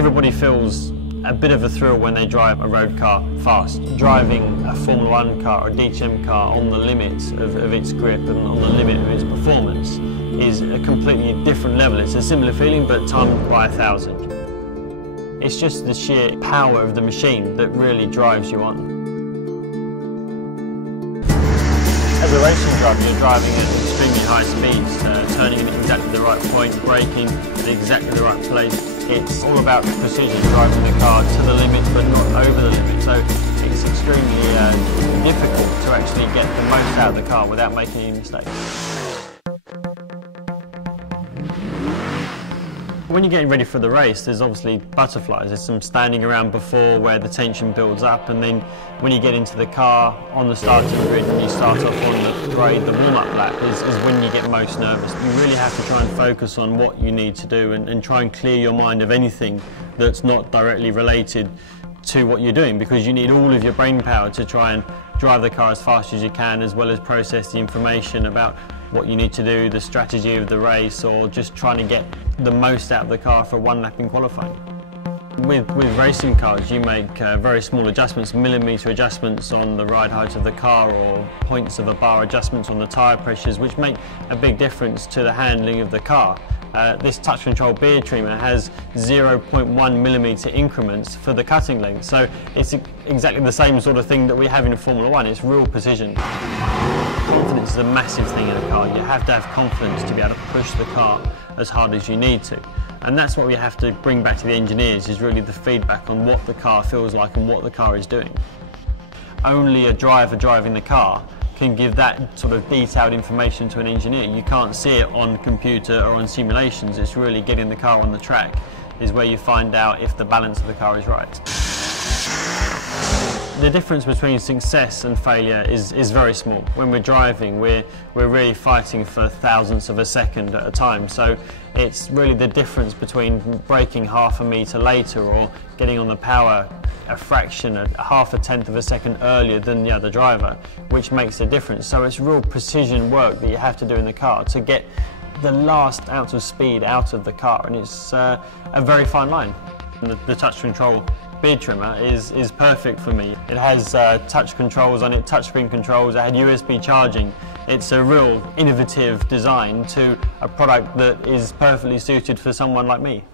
Everybody feels a bit of a thrill when they drive a road car fast. Driving a Formula 1 car or a DTM car on the limit of its grip and on the limit of its performance is a completely different level. It's a similar feeling but timed by 1,000. It's just the sheer power of the machine that really drives you on. As a racing driver, you're driving at extremely high speeds, turning at exactly the right point, braking at exactly the right place. It's all about precision, driving the car to the limit but not over the limit. So it's extremely difficult to actually get the most out of the car without making any mistakes. When you're getting ready for the race, there's obviously butterflies. There's some standing around before where the tension builds up, and then when you get into the car on the starting grid and you start off on the parade, the warm-up lap is when you get most nervous. You really have to try and focus on what you need to do and try and clear your mind of anything that's not directly related to what you're doing, because you need all of your brain power to try and drive the car as fast as you can, as well as process the information about what you need to do, the strategy of the race, or just trying to get the most out of the car for one lap in qualifying. With racing cars, you make very small adjustments, millimetre adjustments on the ride height of the car, or points of a bar adjustments on the tyre pressures, which make a big difference to the handling of the car. This touch control beard trimmer has 0.1 millimetre increments for the cutting length, so it's exactly the same sort of thing that we have in Formula 1. It's real precision. Confidence is a massive thing in a car. You have to have confidence to be able to push the car as hard as you need to. And that's what we have to bring back to the engineers, is really the feedback on what the car feels like and what the car is doing. Only a driver driving the car can give that sort of detailed information to an engineer. You can't see it on computer or on simulations. It's really getting the car on the track is where you find out if the balance of the car is right. The difference between success and failure is very small. When we're driving, we're really fighting for thousandths of a second at a time. So it's really the difference between braking half a metre later or getting on the power a fraction, half a tenth of a second earlier than the other driver, which makes a difference. So it's real precision work that you have to do in the car to get the last ounce of speed out of the car, and it's a very fine line. The touch control beard trimmer is perfect for me. It has touch controls on it, touchscreen controls, it had USB charging. It's a real innovative design to a product that is perfectly suited for someone like me.